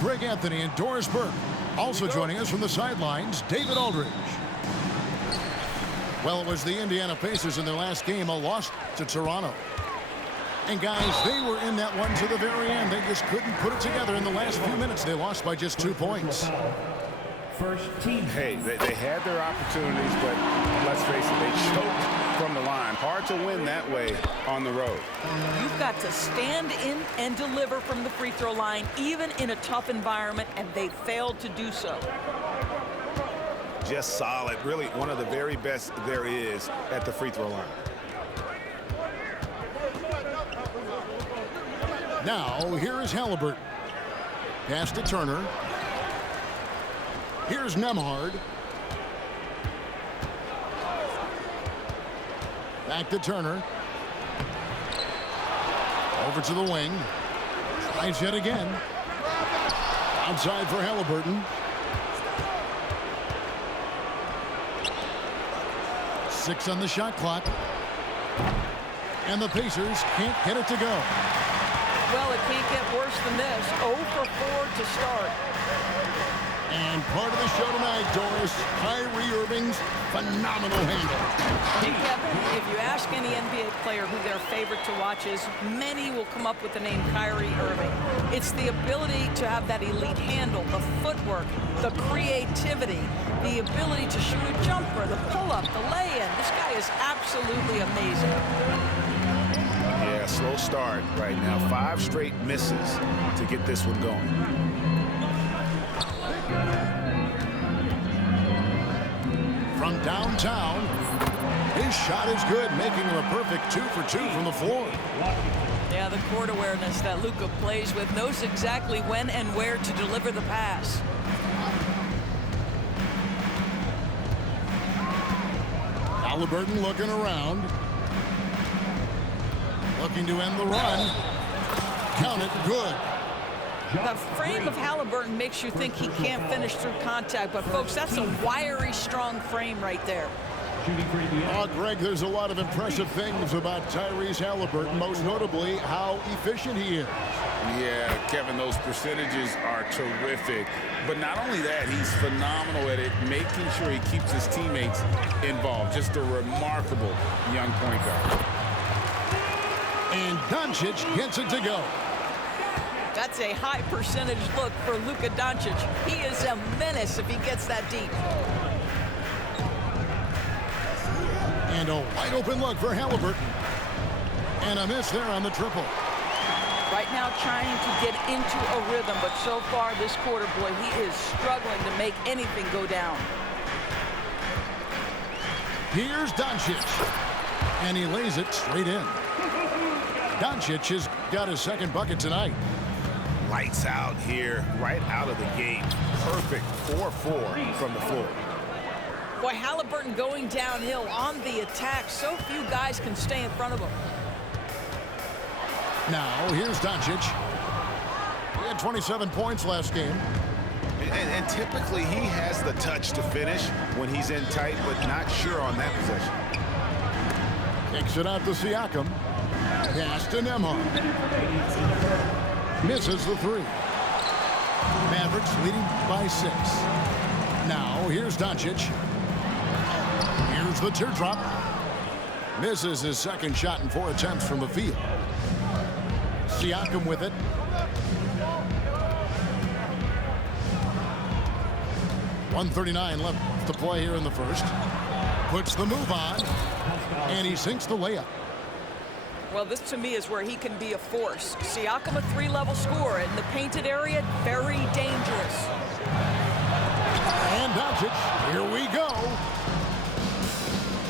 Greg Anthony and Doris Burke. Also joining us from the sidelines, David Aldridge. Well, it was the Indiana Pacers in their last game, a loss to Toronto. And guys, they were in that one to the very end. They just couldn't put it together in the last few minutes. They lost by just 2 points. First team. Hey, they had their opportunities, but let's face it, they choked from the line. Hard to win that way on the road. You've got to stand in and deliver from the free throw line, even in a tough environment, and they failed to do so. Just solid. Really one of the very best there is at the free throw line. Now, here is Halliburton. Pass to Turner. Here's Nembhard. Back to Turner. Over to the wing. Tries yet again. Outside for Halliburton. 6 on the shot clock. And the Pacers can't get it to go. Well, it can't get worse than this. 0 for 4 to start. And part of the show tonight, Doris, Kyrie Irving's phenomenal handle. Hey, Kevin, if you ask any NBA player who their favorite to watch is, many will come up with the name Kyrie Irving. It's the ability to have that elite handle, the footwork, the creativity, the ability to shoot a jumper, the pull-up, the lay-in. This guy is absolutely amazing. Yeah, slow start right now. 5 straight misses to get this one going. From downtown, his shot is good, making him a perfect 2 for 2 from the floor. Yeah, the court awareness that Luka plays with, knows exactly when and where to deliver the pass. Halliburton looking around. Looking to end the run. Count it, good. The frame of Halliburton makes you think he can't finish through contact, but folks, that's a wiry, strong frame right there. Greg, there's a lot of impressive things about Tyrese Halliburton, most notably how efficient he is. Yeah, Kevin, those percentages are terrific. But not only that, he's phenomenal at it, making sure he keeps his teammates involved. Just a remarkable young point guard. And Doncic gets it to go. That's a high percentage look for Luka Doncic. He is a menace if he gets that deep. And a wide open look for Halliburton. And a miss there on the triple. Right now trying to get into a rhythm, but so far this quarter, boy, he is struggling to make anything go down. Here's Doncic. And he lays it straight in. Doncic has got his second bucket tonight. Lights out here, right out of the gate. Perfect 4-4 from the floor. Boy, Halliburton going downhill on the attack. So few guys can stay in front of him. Now, here's Doncic. He had 27 points last game. And typically he has the touch to finish when he's in tight, but not sure on that possession. Kicks it out to Siakam. Pass to Nembhard. Misses the 3. Mavericks leading by 6. Now, here's Doncic. Here's the teardrop. Misses his second shot in 4 attempts from the field. Siakam with it. .139 left to play here in the first. Puts the move on. And he sinks the layup. Well, this to me is where he can be a force. Siakam, a 3-level scorer in the painted area, very dangerous. And Doncic, here we go.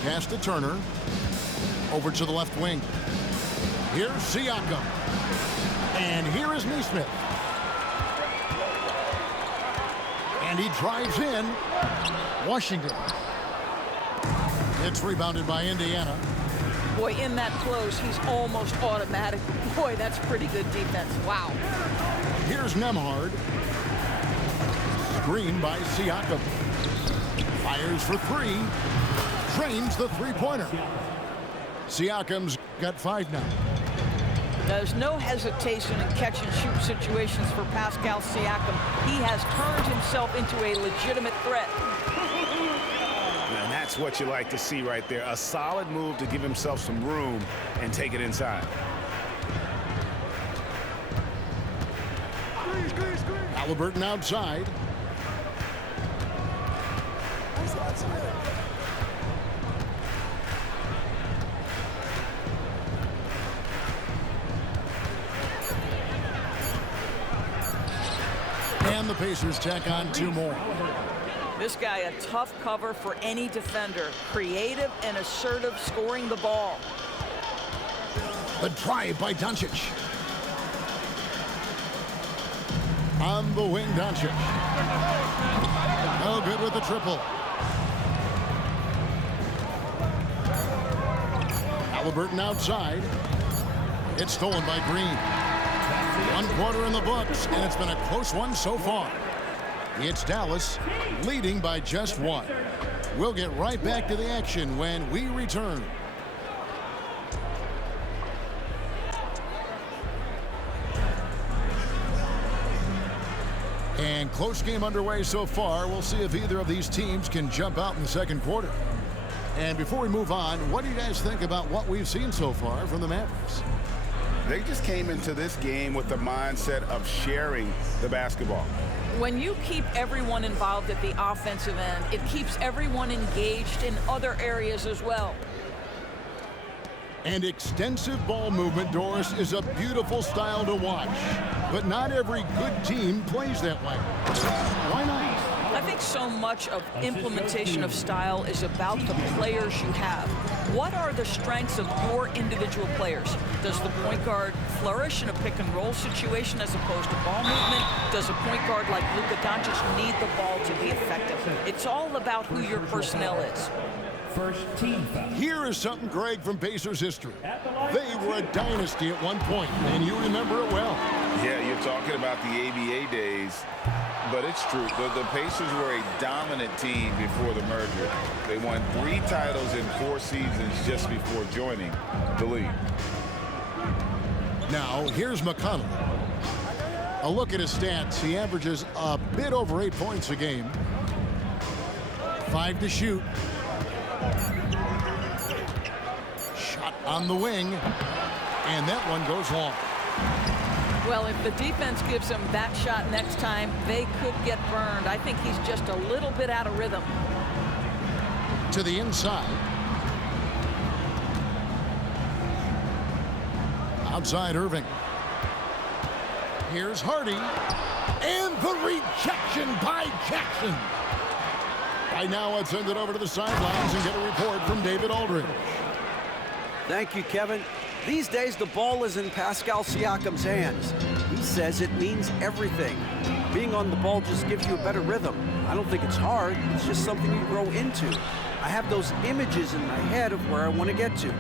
Pass to Turner. Over to the left wing. Here's Siakam. And here is Nesmith. And he drives in. Washington. It's rebounded by Indiana. Boy, in that close, he's almost automatic. Boy, that's pretty good defense. Wow. Here's Nembhard. Screen by Siakam. Fires for 3. Trains the 3-pointer. Siakam's got 5 now. There's no hesitation in catch-and-shoot situations for Pascal Siakam. He has turned himself into a legitimate threat. And that's what you like to see right there. A solid move to give himself some room and take it inside. Halliburton outside. And the Pacers tack on 2 more. This guy, a tough cover for any defender. Creative and assertive scoring the ball. The drive by Doncic. On the wing, Doncic. No good with the triple. Halliburton outside. It's stolen by Green. 1 quarter in the books, and it's been a close one so far. It's Dallas leading by just 1. We'll get right back to the action when we return. And close game underway so far. We'll see if either of these teams can jump out in the second quarter. And before we move on, what do you guys think about what we've seen so far from the Mavericks? They just came into this game with the mindset of sharing the basketball. When you keep everyone involved at the offensive end, it keeps everyone engaged in other areas as well. And extensive ball movement, Doris, is a beautiful style to watch. But not every good team plays that way. Why not? I think so much of implementation of style is about the players you have. What are the strengths of your individual players? Does the point guard flourish in a pick-and-roll situation as opposed to ball movement? Does a point guard like Luka Doncic need the ball to be effective? It's all about who your personnel is. First team foul. Here is something, Greg, from Pacers history. They were a dynasty at one point, and you remember it well. Yeah, you're talking about the ABA days, but it's true. The Pacers were a dominant team before the merger. They won 3 titles in 4 seasons just before joining the league. Now, here's McConnell. A look at his stats. He averages a bit over 8 points a game. 5 to shoot. Shot on the wing, and that one goes long. Well, if the defense gives him that shot next time, they could get burned. I think he's just a little bit out of rhythm. To the inside. Outside Irving. Here's Hardy. And the rejection by Jackson. Right now, let's send it over to the sidelines and get a report from David Aldridge. Thank you, Kevin. These days, the ball is in Pascal Siakam's hands. He says it means everything. Being on the ball just gives you a better rhythm. I don't think it's hard. It's just something you grow into. I have those images in my head of where I want to get to.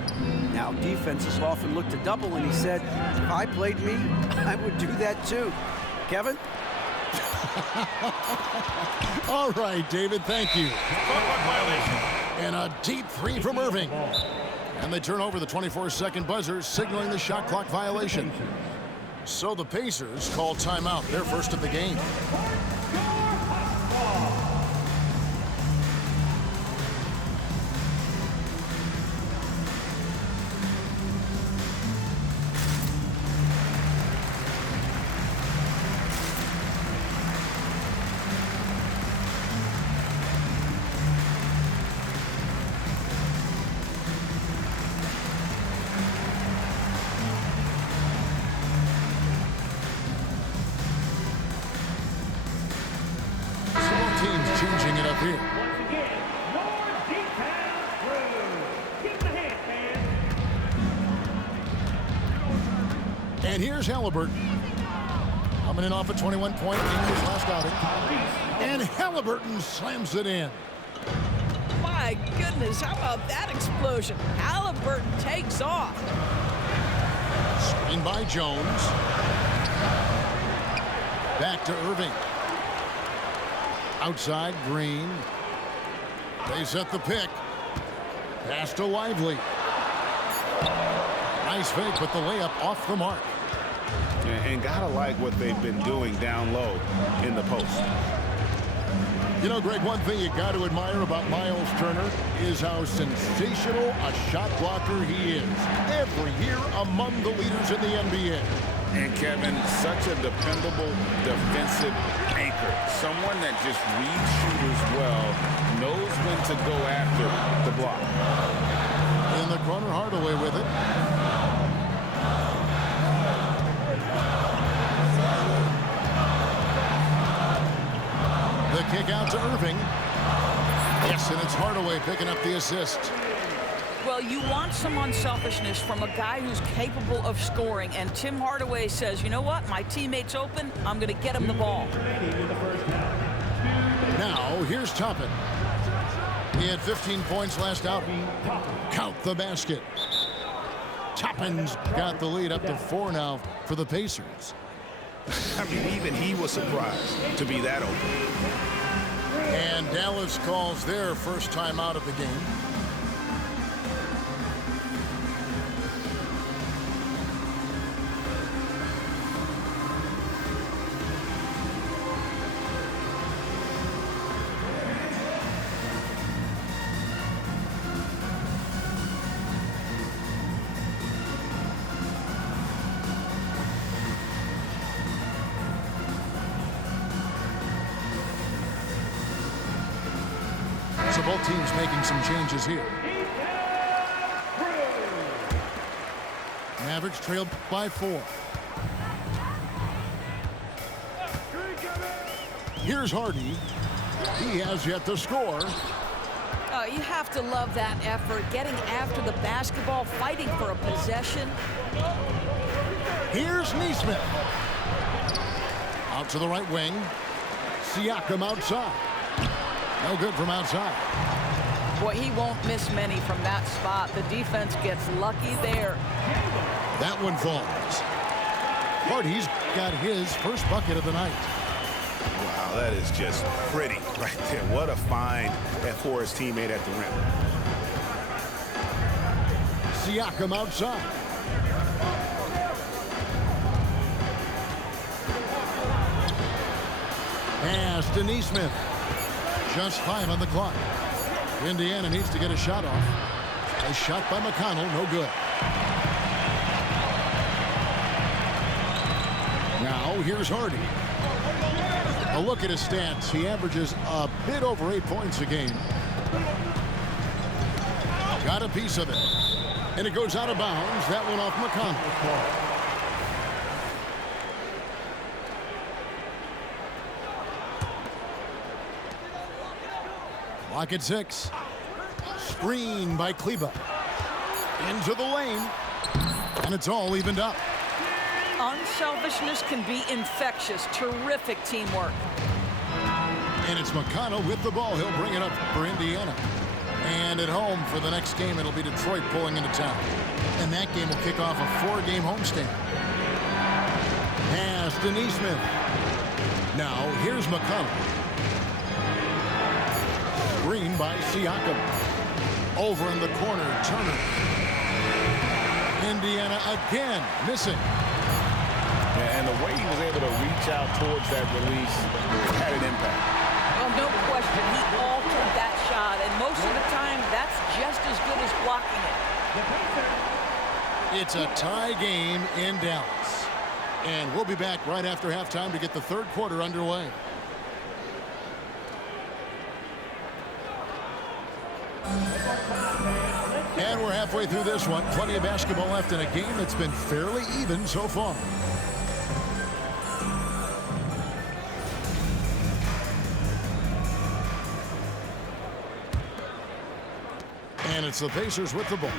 Now, defenses often look to double, and he said, if I played me, I would do that too. Kevin? All right, David, thank you. And a deep 3 from Irving. And they turn over the 24-second buzzer, signaling the shot clock violation. So the Pacers call timeout, their first of the game. Changing it up here. Once again, more defense through. Keep the hand, fans. And here's Halliburton. Coming in off a 21-point game in his last outing. And Halliburton slams it in. My goodness, how about that explosion? Halliburton takes off. Screen by Jones. Back to Irving. Outside Green. They set the pick. Pass to Lively. Nice fake, but the layup off the mark. And gotta like what they've been doing down low in the post. You know, Greg, one thing you got to admire about Miles Turner is how sensational a shot blocker he is. Every year among the leaders in the NBA. And Kevin, such a dependable defensive anchor. Someone that just reads shooters well, knows when to go after the block. In the corner, Hardaway with it. The kick out to Irving. Yes, and it's Hardaway picking up the assist. Well, you want some unselfishness from a guy who's capable of scoring, and Tim Hardaway says, you know what, my teammate's open, I'm going to get him the ball. Now, here's Toppin. He had 15 points last outing. Count the basket. Toppin's got the lead up to 4 now for the Pacers. I mean, even he was surprised to be that open. And Dallas calls their first time out of the game. So both teams making some changes here. Mavericks trailed by 4. Here's Hardy. He has yet to score. You have to love that effort, getting after the basketball, fighting for a possession. Here's Neesmith. Out to the right wing. Siakam outside. No good from outside. Boy, he won't miss many from that spot. The defense gets lucky there. That one falls. Hardy's got his first bucket of the night. Wow, that is just pretty right there. What a find for his teammate at the rim. Siakam outside. Pass to Neesmith. Just 5 on the clock. Indiana needs to get a shot off. A shot by McConnell, no good. Now here's Hardy. A look at his stats. He averages a bit over 8 points a game. Got a piece of it. And it goes out of bounds. That one off McConnell. Clock at 6. Screen by Kleba. Into the lane. And it's all evened up. Unselfishness can be infectious. Terrific teamwork. And it's McConnell with the ball. He'll bring it up for Indiana. And at home for the next game, it'll be Detroit pulling into town. And that game will kick off a 4-game homestand. Pass to Neesmith. Now here's McConnell. Screen by Siakam. Over in the corner, Turner. Indiana again missing. And the way he was able to reach out towards that release had an impact. Well, no question, he altered that shot, and most of the time, that's just as good as blocking it. It's a tie game in Dallas. And we'll be back right after halftime to get the third quarter underway. And we're halfway through this one. Plenty of basketball left in a game that's been fairly even so far. And it's the Pacers with the ball.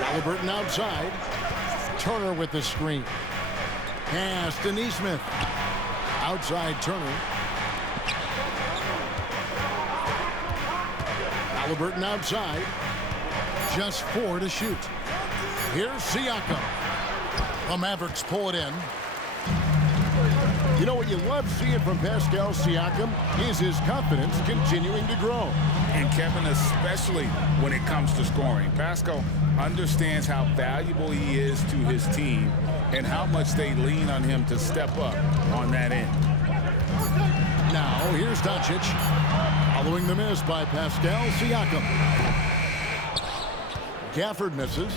Halliburton outside. Turner with the screen. Pass to Neesmith. Outside Turner. Halliburton outside. Just 4 to shoot. Here's Siakam. The Mavericks pull it in. You know what you love seeing from Pascal Siakam is his confidence continuing to grow. And Kevin, especially when it comes to scoring. Pascal understands how valuable he is to his team and how much they lean on him to step up on that end. Now, here's Doncic, following the miss by Pascal Siakam. Gafford misses.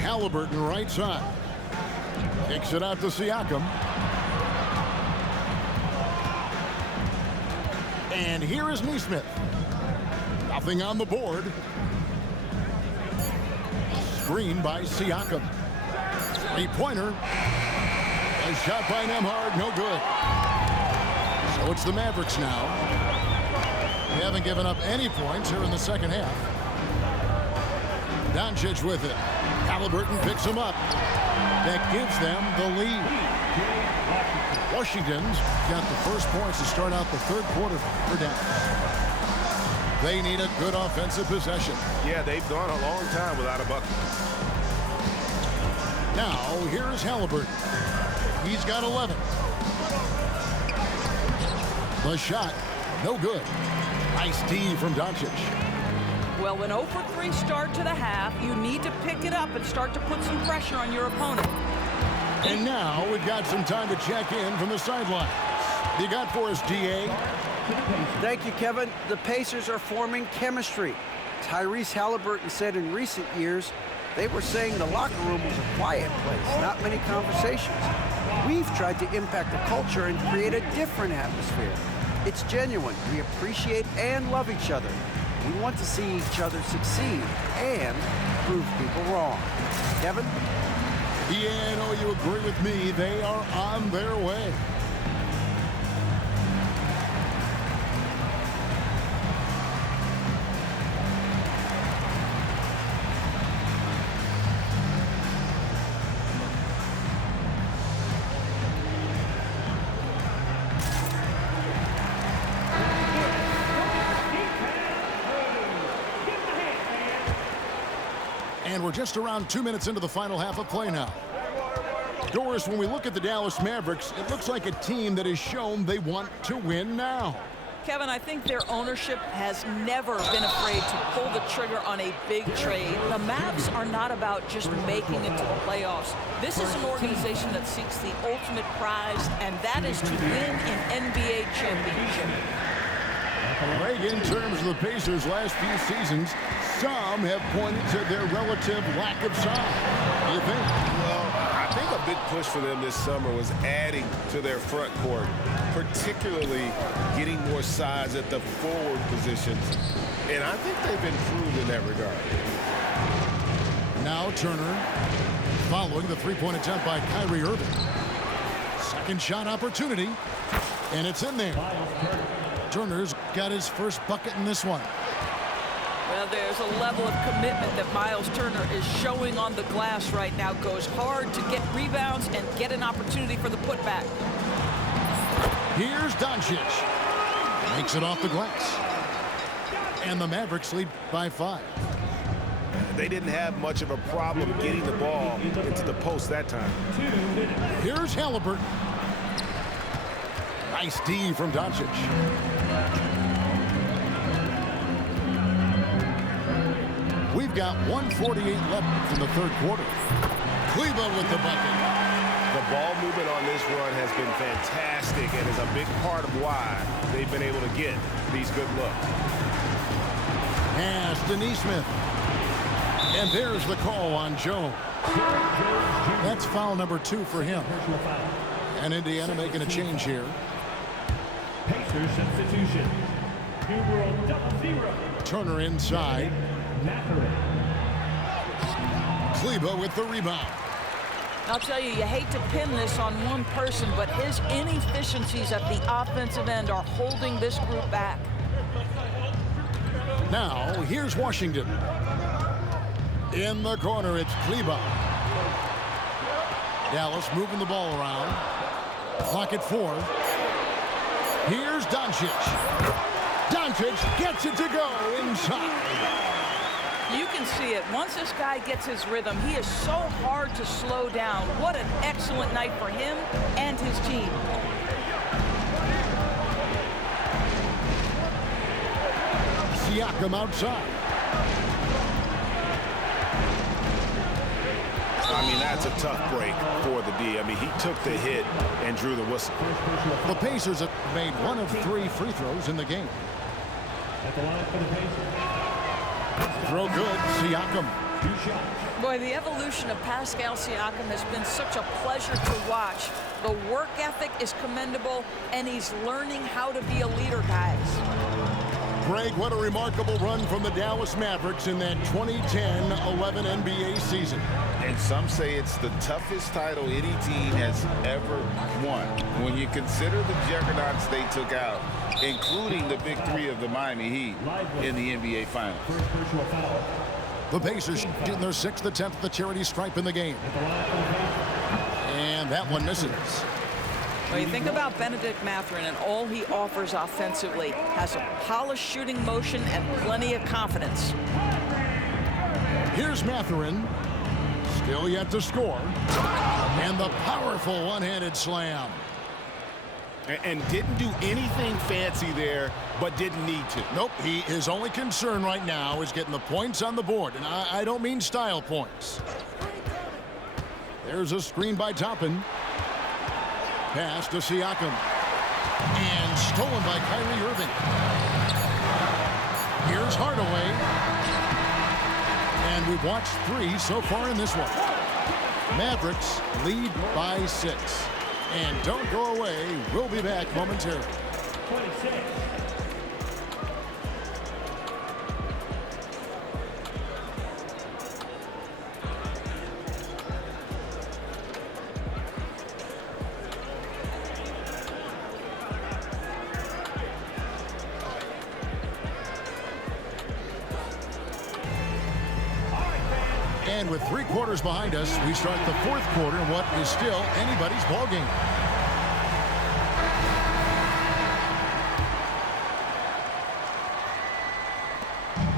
Halliburton right side. Kicks it out to Siakam. And here is Neesmith. Nothing on the board. Screen by Siakam. Three-pointer. A shot by Nembhard, no good. So it's the Mavericks now. They haven't given up any points here in the second half. Doncic with it. Halliburton picks him up. That gives them the lead. Washington's got the first points to start out the third quarter for Dallas. They need a good offensive possession. Yeah, they've gone a long time without a bucket. Now, here is Halliburton. He's got 11. The shot, no good. Nice D from Doncic. Well, an 0 for 3 start to the half, you need to pick it up and start to put some pressure on your opponent. And now we've got some time to check in from the sideline. You got for us, DA? Thank you, Kevin. The Pacers are forming chemistry. Tyrese Halliburton said in recent years they were saying the locker room was a quiet place, not many conversations. We've tried to impact the culture and create a different atmosphere. It's genuine. We appreciate and love each other. We want to see each other succeed and prove people wrong. Kevin? Yeah, I know you agree with me. They are on their way. And we're just around 2 minutes into the final half of play now. Doris, when we look at the Dallas Mavericks, it looks like a team that has shown they want to win now. Kevin, I think their ownership has never been afraid to pull the trigger on a big trade. The Mavs are not about just making it to the playoffs. This is an organization that seeks the ultimate prize, and that is to win an NBA championship. Greg, in terms of the Pacers' last few seasons, some have pointed to their relative lack of size. What do you think? Well, I think a big push for them this summer was adding to their front court, particularly getting more size at the forward positions. And I think they've improved in that regard. Now Turner following the three-point attempt by Kyrie Irving. Second shot opportunity, and it's in there. Turner's got his first bucket in this one. Well, there's a level of commitment that Miles Turner is showing on the glass right now. Goes hard to get rebounds and get an opportunity for the putback. Here's Doncic. Makes it off the glass. And the Mavericks lead by 5. They didn't have much of a problem getting the ball into the post that time. Here's Halliburton. Nice D from Doncic. We've got 1:48 left in the third quarter. Cleveland with the bucket. The ball movement on this run has been fantastic and is a big part of why they've been able to get these good looks. Pass to Neesmith. And there's the call on Jones. That's foul number 2 for him. And Indiana making a change here. Pacers substitution. Numero 00. Turner inside. Kleba with the rebound. I'll tell you, you hate to pin this on one person, but his inefficiencies at the offensive end are holding this group back. Now, here's Washington. In the corner, it's Kleba. Dallas moving the ball around. Clock at 4. Here's Doncic. Doncic gets it to go inside. You can see it. Once this guy gets his rhythm, he is so hard to slow down. What an excellent night for him and his team. Siakam outside. I mean, that's a tough break for the D. I mean, he took the hit and drew the whistle. The Pacers have made 1 of 3 free throws in the game. At the line for the Pacers. Throw good, Siakam. 2 shots. Boy, the evolution of Pascal Siakam has been such a pleasure to watch. The work ethic is commendable, and he's learning how to be a leader, guys. Greg, what a remarkable run from the Dallas Mavericks in that 2010-11 NBA season. And some say it's the toughest title any team has ever won. When you consider the juggernauts they took out, including the big 3 of the Miami Heat in the NBA Finals. First personal foul. The Pacers getting their 6th attempt at the charity stripe in the game. At the line for the Pacers. And that one misses. When you think about Benedict Mathurin and all he offers offensively, has a polished shooting motion and plenty of confidence. Here's Mathurin. Still yet to score. And the powerful one-handed slam. And didn't do anything fancy there, but didn't need to. Nope, his only concern right now is getting the points on the board. And I don't mean style points. There's a screen by Toppin. Pass to Siakam. And stolen by Kyrie Irving. Here's Hardaway. And we've watched 3 so far in this one. Mavericks lead by 6. And don't go away. We'll be back momentarily. 26. And with 3 quarters behind us, we start the 4th quarter in what is still anybody's ballgame.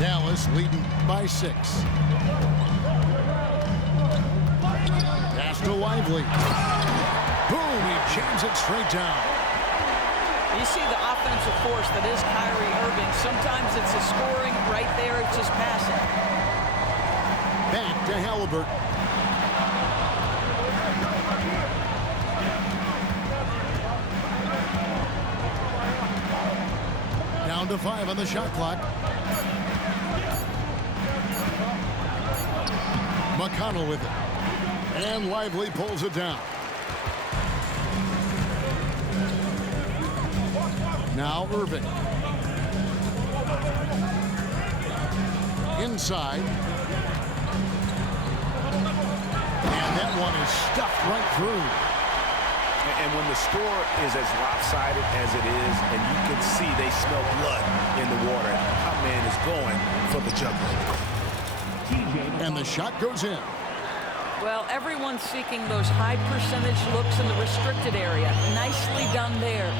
Dallas leading by 6. Pass to Lively. Boom, he jams it straight down. You see the offensive force that is Kyrie Irving. Sometimes it's a scoring, right there it's just passing. Back to Halliburton. Down to 5 on the shot clock. McConnell with it. And Lively pulls it down. Now Irving. Inside. And that one is stuffed right through. And when the score is as lopsided as it is, and you can see they smell blood in the water, our man is going for the jugular. And the shot goes in. Well, everyone's seeking those high percentage looks in the restricted area. Nicely done there.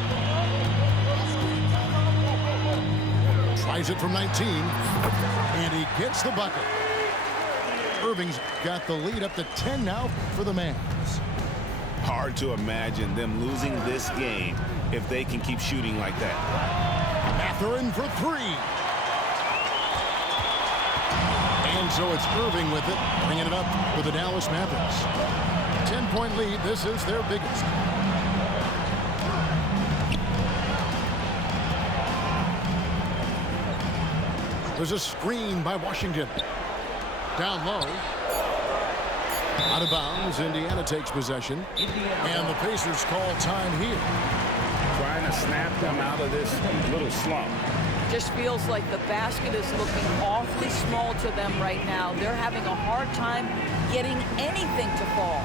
Tries it from 19. And he gets the bucket. Irving's got the lead up to 10 now for the Mavs. Hard to imagine them losing this game if they can keep shooting like that. Mathurin for 3. And so it's Irving with it, bringing it up for the Dallas Mavericks. 10-point lead. This is their biggest. There's a screen by Washington. Down low. Out of bounds. Indiana takes possession. And the Pacers call time here. Trying to snap them out of this little slump. Just feels like the basket is looking awfully small to them right now. They're having a hard time getting anything to fall.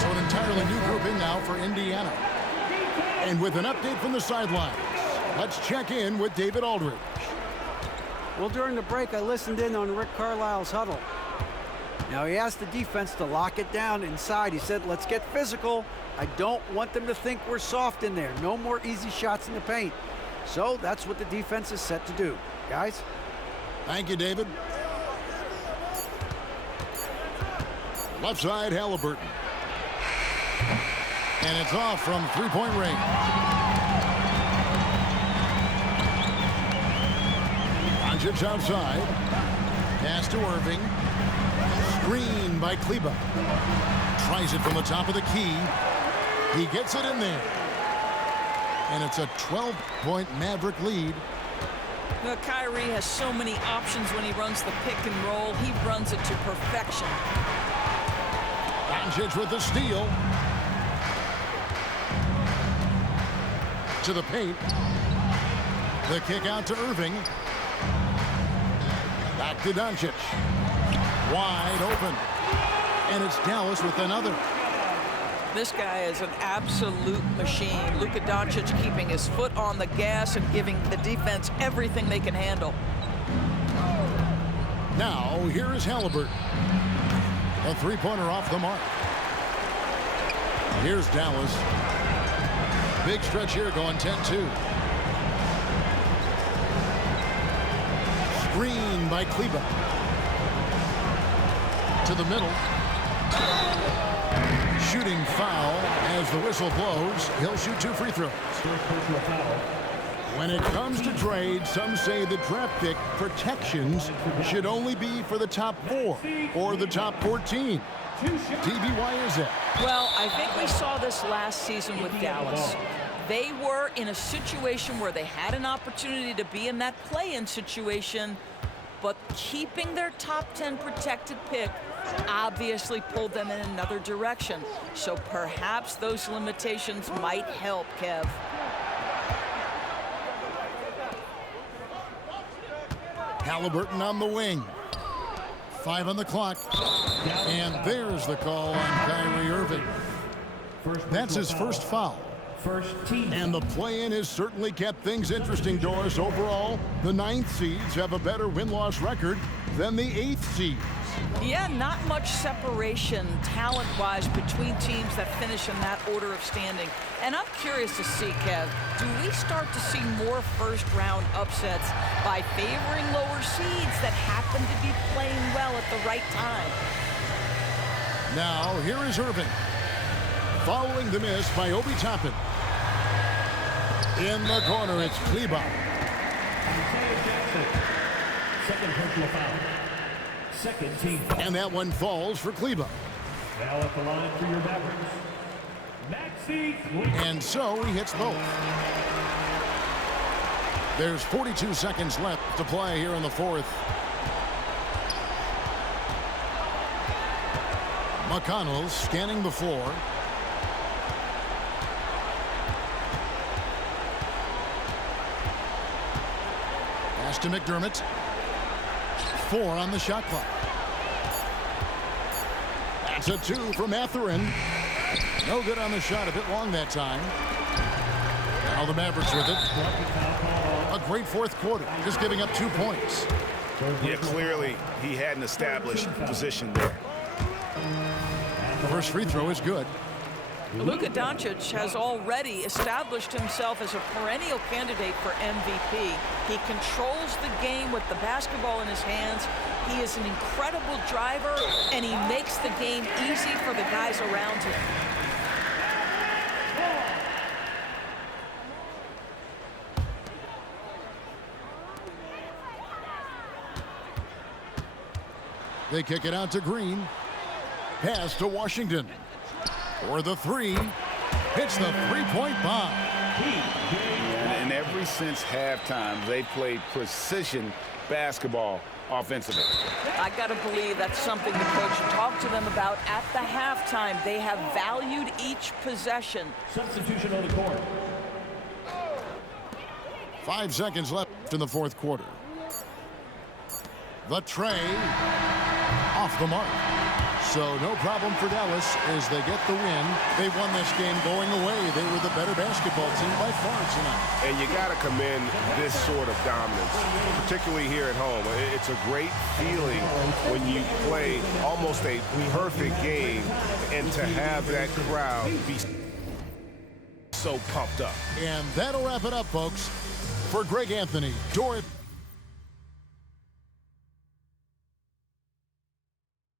So an entirely new group in now for Indiana. And with an update from the sidelines, let's check in with David Aldridge. Well, during the break, I listened in on Rick Carlisle's huddle. Now, he asked the defense to lock it down inside. He said, let's get physical. I don't want them to think we're soft in there. No more easy shots in the paint. So that's what the defense is set to do. Guys? Thank you, David. Left side, Halliburton. And it's off from three-point range. Doncic outside. Pass to Irving. Screen by Kleba. Tries it from the top of the key. He gets it in there. And it's a 12-point Maverick lead. Well, Kyrie has so many options when he runs the pick and roll. He runs it to perfection. Doncic with the steal. To the paint. The kick out to Irving. Back to Doncic. Wide open. And it's Dallas with another. This guy is an absolute machine. Luka Doncic keeping his foot on the gas and giving the defense everything they can handle. Now, here is Halliburton. A three-pointer off the mark. Here's Dallas. Big stretch here going 10-2. Screen by Kleba. To the middle. Shooting foul as the whistle blows. He'll shoot 2 free throws. When it comes to trade, some say the draft pick protections should only be for the top 4 or the top 14. TB, why is that? Well, I think we saw this last season with Dallas. They were in a situation where they had an opportunity to be in that play-in situation, but keeping their top 10 protected pick obviously pulled them in another direction. So perhaps those limitations might help, Kev. Halliburton on the wing. 5 on the clock. And there's the call on Kyrie Irving. That's his first foul. And the play-in has certainly kept things interesting, Doris. Overall, the 9th seeds have a better win-loss record than the 8th seeds. Yeah, not much separation talent-wise between teams that finish in that order of standing. And I'm curious to see, Kev, do we start to see more first-round upsets by favoring lower seeds that happen to be playing well at the right time? Now, here is Irving. Following the miss by Obi Toppin. In the corner, it's Kleba. Second personal foul. Second team foul. And that one falls for Kleba. Now at the line for your Mavericks, Maxey. And so he hits both. There's 42 seconds left to play here in the 4th. McConnell scanning the floor. Pass to McDermott. 4 on the shot clock. That's a 2 from Mathurin. No good on the shot, a bit long that time. Now the Mavericks with it. A great 4th quarter, just giving up 2 points. Yeah, clearly he had an established position there. The first free throw is good. Luka Doncic has already established himself as a perennial candidate for MVP. He controls the game with the basketball in his hands. He is an incredible driver, and he makes the game easy for the guys around him. They kick it out to Green. Pass to Washington. For the 3. Hits the three-point bomb. And ever since halftime, they played precision basketball offensively. I got to believe that's something the coach talked to them about at the halftime. They have valued each possession. Substitution on the court. 5 seconds left in the 4th quarter. The tray off the mark. So no problem for Dallas as they get the win. They won this game going away. They were the better basketball team by far tonight. And you got to commend this sort of dominance, particularly here at home. It's a great feeling when you play almost a perfect game and to have that crowd be so pumped up. And that'll wrap it up, folks. For Greg Anthony, Dorothy.